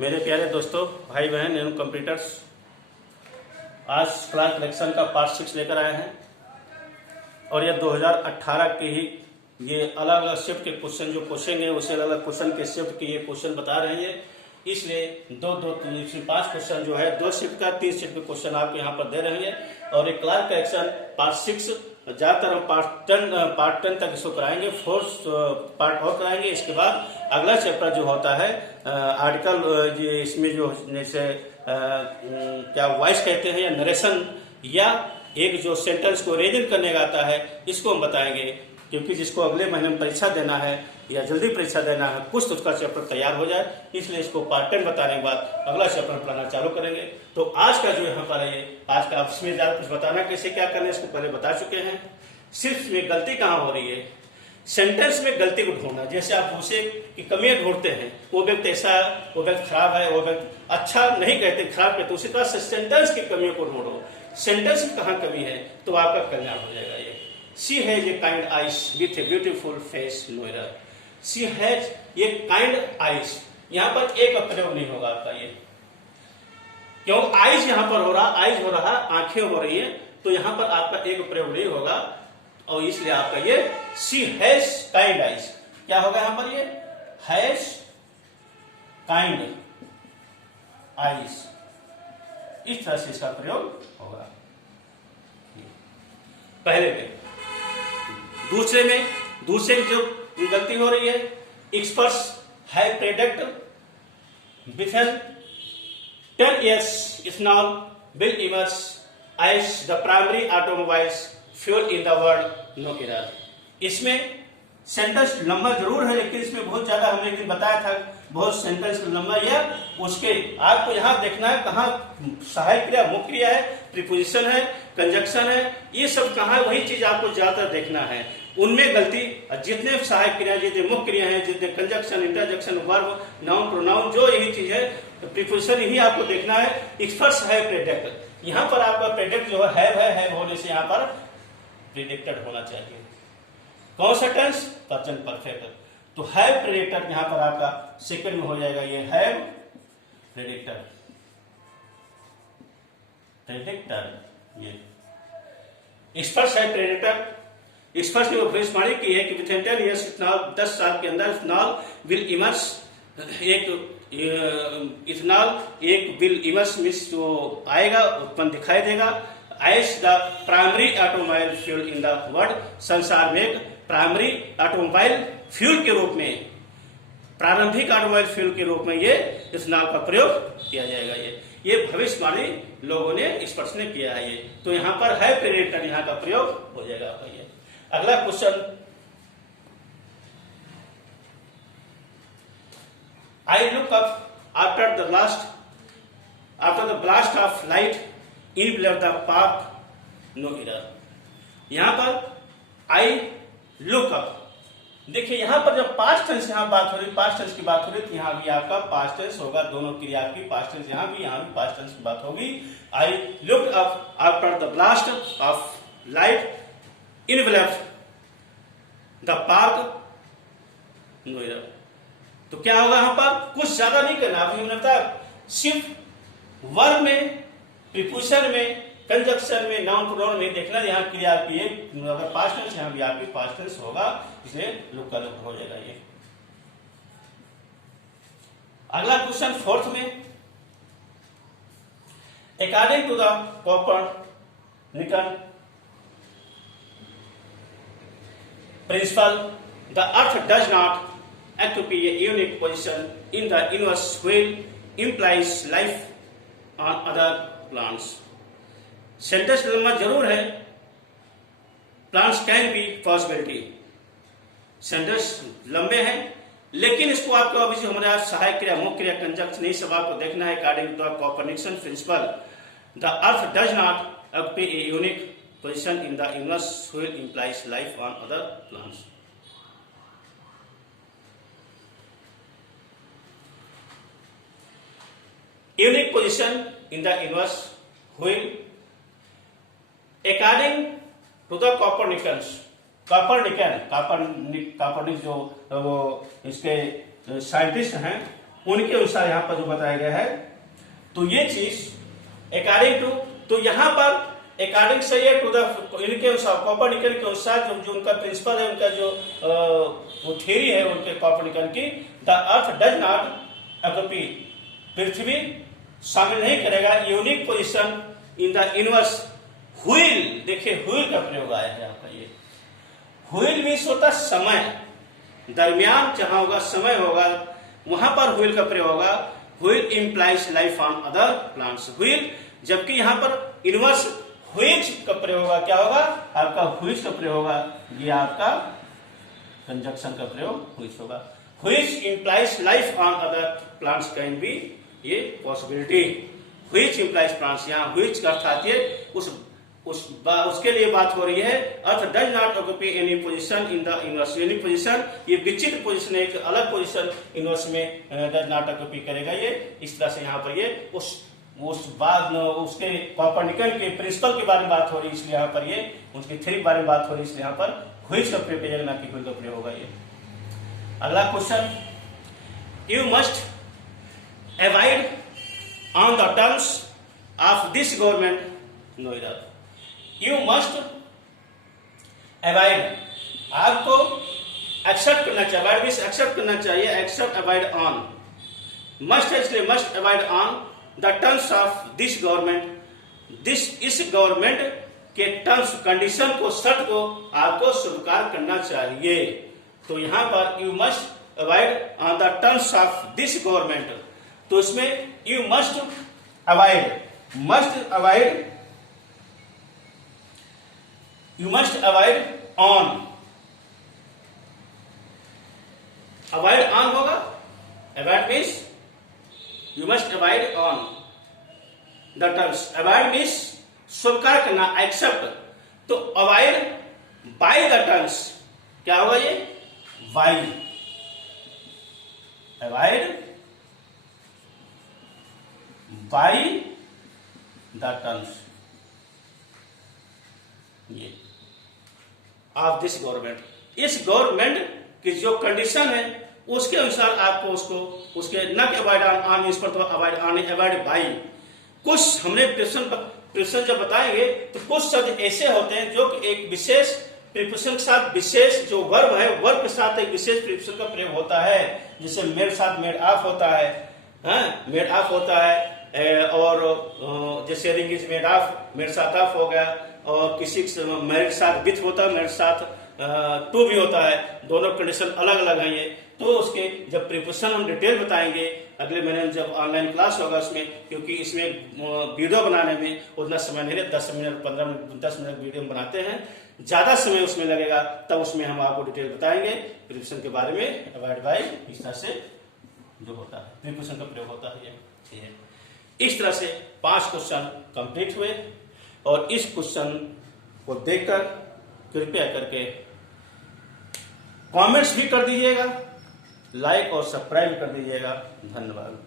मेरे प्यारे दोस्तों, भाई बहन, एवं कंप्यूटर्स, आज क्लास कलेक्शन का पार्ट 6 लेकर आए हैं और ये 2018 के ही ये अलग अलग शिफ्ट के क्वेश्चन जो पूछेंगे उसे अलग अलग क्वेश्चन के शिफ्ट के ये क्वेश्चन बता रहे हैं। इसलिए दो 5 क्वेश्चन जो है 2 शिफ्ट का 3 शिफ्ट के क्वेश्चन आपको यहाँ पर दे रहे हैं और एक क्लास कलेक्शन पार्ट 6 ज़्यादातर हम पार्ट 10 तक इसको कराएंगे, 4 पार्ट और कराएंगे। इसके बाद अगला चैप्टर जो होता है आर्टिकल, इसमें जो जैसे क्या वॉइस कहते हैं या नरेशन या एक जो सेंटेंस को रीजन करने का आता है, इसको हम बताएंगे। क्योंकि जिसको अगले महीने में परीक्षा देना है या जल्दी परीक्षा देना है, कुछ तो उसका चैप्टर तैयार हो जाए, इसलिए इसको पार्ट 10 बताने के बाद अगला चैप्टर पढ़ाना चालू करेंगे। तो आज का जो यहाँ पर है, आज का इसमें ज़्यादा कुछ बताना कैसे क्या करना है इसको पहले बता चुके हैं। सिर्फ में गलती कहाँ हो रही है, सेंटेंस में गलती को ढूंढना। जैसे आप दूसरे की कमियां ढूंढते हैं, वो व्यक्ति ऐसा है, वो व्यक्ति खराब है, वो व्यक्ति अच्छा नहीं कहते, खराब कहते, उसी तरह से सेंटेंस की कमियों को ढूंढो। सेंटेंस में कहाँ कमी है तो आपका कल्याण हो जाएगा। ये she has a kind eyes with a beautiful face no error. She has ये काइंड आइज, यहाँ पर एक प्रयोग नहीं होगा आपका। ये क्यों आइज यहाँ पर हो रहा, आइज हो रहा, आंखें हो रही है, तो यहाँ पर आपका एक प्रयोग नहीं होगा और इसलिए आपका ये शी हैज काइंड आइज क्या होगा यहाँ पर, ये हैज काइंड आइज, इस तरह से इसका प्रयोग होगा पहले में। दूसरे में जो गलती हो रही है, experts have predict within 10 years ethanol will emerge as the primary automobiles fuel in the world, no error। इसमें सेंटेंस लंबा जरूर है, लेकिन इसमें बहुत ज्यादा हमने एक दिन बताया था, बहुत सेंटेंस लंबा है। उसके आपको यहाँ देखना है कहाँ सहायक क्रिया, मुख्य क्रिया है, प्रीपोजिशन है, कंजक्शन है, ये सब कहाँ, वही चीज आपको ज्यादातर देखना है। उनमें गलती, जितने सहायक क्रिया, जितने मुख्य क्रिया है, जितने conjunction, interjection, verb, noun, pronoun, जो यही चीज है, प्रीपोजिशन यही आपको देखना है। एक्सपर्ट्स है प्रेडिक्ट, यहाँ पर आपका प्रेडिक्ट जो है होने से यहाँ पर प्रेडिक्टेड होना चाहिए। कौन सा टेंस, प्रेजेंट परफेक्ट, तो हैव प्रेडिक्टेड यहाँ पर आपका सेकंड में हो जाएगा। ये हैव प्रेडिक्टेड, ये एक्सपर्ट्स है प्रेडिक्टेड। एक्सपर्ट्स ने भविष्यवाणी की है कि विथिन 10 years इथेनॉल, 10 साल के अंदर इथेनॉल विल इमर्स, एक विल इमर्स मीन्स जो आएगा, उत्पन्न दिखाई देगा, as the primary automobile fuel in the world. संसार में एक प्राइमरी ऑटोमोबाइल फ्यूल के रूप में, प्रारंभिक ऑटोमोबाइल फ्यूल के रूप में ये इथेनॉल का प्रयोग किया जाएगा। ये भविष्यवाणी लोगों ने, एक्सपर्ट्स ने किया है। ये तो यहाँ पर है प्रेडिक्टेड, यहाँ का प्रयोग हो जाएगा। ये अगला question, I look up after the blast of light in the park, no error. यहां पर आई लुक अप, देखिए यहां पर जब पास्ट टेंस यहाँ बात हो रही, पास्ट टेंस की बात हो रही, तो यहां भी आपका पास्ट टेंस होगा। दोनों क्रिया की पास्ट टेंस यहां भी पास्ट टेंस की बात होगी। I look up after the blast of light enveloped the park, no error. तो क्या होगा यहाँ पर, कुछ ज्यादा नहीं करना। अभी हमने बताया सिर्फ वर्ब में, प्रीपोजिशन में, कंजक्शन में, नाउन प्रोनाउन में देखना यहाँ क्रिया की है। अगर पास्ट टेंस यहाँ भी आपकी पास्ट टेंस होगा, इसलिए लुक का लुक हो जाएगा। ये अगला क्वेश्चन 4th में, according to the Copernican principle the earth does not occupy a unique position in the universe which implies life on other planets। Sentence लंबा जरूर है, plants can be possibility, sentence लंबे हैं, लेकिन इसको आपको अभी हमारे सहायक क्रिया, मुख्य क्रिया, कंजक्शन, नहीं सब आपको देखना है। According to the Copernican principle the earth does not occupy a unique position in the universe which implies life on other plants. Unique position in the universe will, according to the Copernicus, कापर्निक जो वो इसके scientist हैं, उनके अनुसार यहाँ पर जो बताया गया है। तो ये चीज अकॉर्डिंग टू, तो यहाँ पर अकॉर्डिंग से ये टू द, इनके अनुसार कोपरनिकस के अनुसार जो उनका प्रिंसिपल है, उनका जो वो थ्योरी है उनके कोपरनिकस की, द अर्थ डज नॉट ऑक्यूपी, पृथ्वी शामिल नहीं करेगा unique position in the universe. Wheel, देखिए व्हील का प्रयोग आया है यहाँ पर। ये व्हील मीन्स होता समय, दरमियान जहां होगा समय होगा वहां पर व्हील का प्रयोग होगा। Wheel implies life on other plants, wheel, जबकि यहाँ पर यूनिवर्स व्हीच का प्रयोग होगा, क्या होगा आपका व्हीच का प्रयोग होगा, ये आपका कंजक्शन का प्रयोग व्हीच होगा। Which implies life on other planets can be, ये पॉसिबिलिटी। व्हीच इम्प्लाइज प्लांट्स, यहाँ व्हीच का अर्थात ये उसके लिए बात हो रही है। Earth does not occupy any position in the universe, any position, ये विचित्र पोजीशन है, एक अलग पोजीशन यूनिवर्स में डज नॉट ऑक्यूपी करेगा ये। इस तरह से यहाँ पर ये उस बाद उसके कोपरनिकस के प्रिंसिपल के बारे में बात हो रही है, इसलिए यहाँ पर ये उनके थ्योरी के बारे में बात हो रही है, इसलिए यहाँ पर व्हीच का प्रयोग किया जाएगा, ना कि व्हील का प्रयोग होगा ये। अगला question, you must avoid on the terms of this government, no इधर, यू मस्ट अवॉइड, आपको एक्सेप्ट करना चाहिए, अवॉइड मींस एक्सेप्ट करना चाहिए, एक्सेप्ट अवॉइड ऑन, मस्ट है इसलिए must avoid on the terms of this government, इस गवर्नमेंट के टर्म्स, कंडीशन को, शर्त को आपको स्वीकार करना चाहिए। तो यहां पर you must avoid on the terms of this government, तो इसमें you must avoid, must avoid, you must avoid on, avoid on होगा, avoid means you must avoid on the terms, avoid means स्वीकार करना, एक्सेप्ट, तो avoid by the terms, क्या होगा ये by, avoid by the terms ये of this government, इस government की जो कंडीशन है उसके अनुसार आपको उसके न कि अवॉइड ऑन इस पर, तो अवॉइड ऑन, अवॉइड बाई। कुछ हमने प्रिपोजिशन जब बताएंगे तो कुछ शब्द ऐसे होते हैं जो एक विशेष प्रिपोजिशन के साथ विशेष जो वर्ब है, वर्ब के साथ एक विशेष प्रिपोजिशन का प्रयोग होता है, जैसे मेड साथ मेड ऑफ होता है, मेड ऑफ होता है, और जैसे ring is made of, made साथ ऑफ हो गया, और किसी मेरे साथ विथ होता है, मेरे साथ टू भी होता है, दोनों कंडीशन अलग अलग हैं ये। तो उसके जब प्रिपोजिशन हम डिटेल बताएंगे अगले महीने जब ऑनलाइन क्लास होगा उसमें, क्योंकि इसमें वीडियो बनाने में उतना समय नहीं लगता, 10 मिनट 15 मिनट 10 मिनट वीडियो हम बनाते हैं, ज्यादा समय उसमें लगेगा, तब उसमें हम आपको डिटेल बताएंगे प्रिपोजिशन के बारे में, अवॉइड बाय, इस तरह से जो होता है प्रिपोजिशन का प्रयोग होता है ये। इस तरह से 5 क्वेश्चन कंप्लीट हुए, और इस क्वेश्चन को देखकर कृपया करके कमेंट्स भी कर दीजिएगा, लाइक और सब्सक्राइब कर दीजिएगा। धन्यवाद।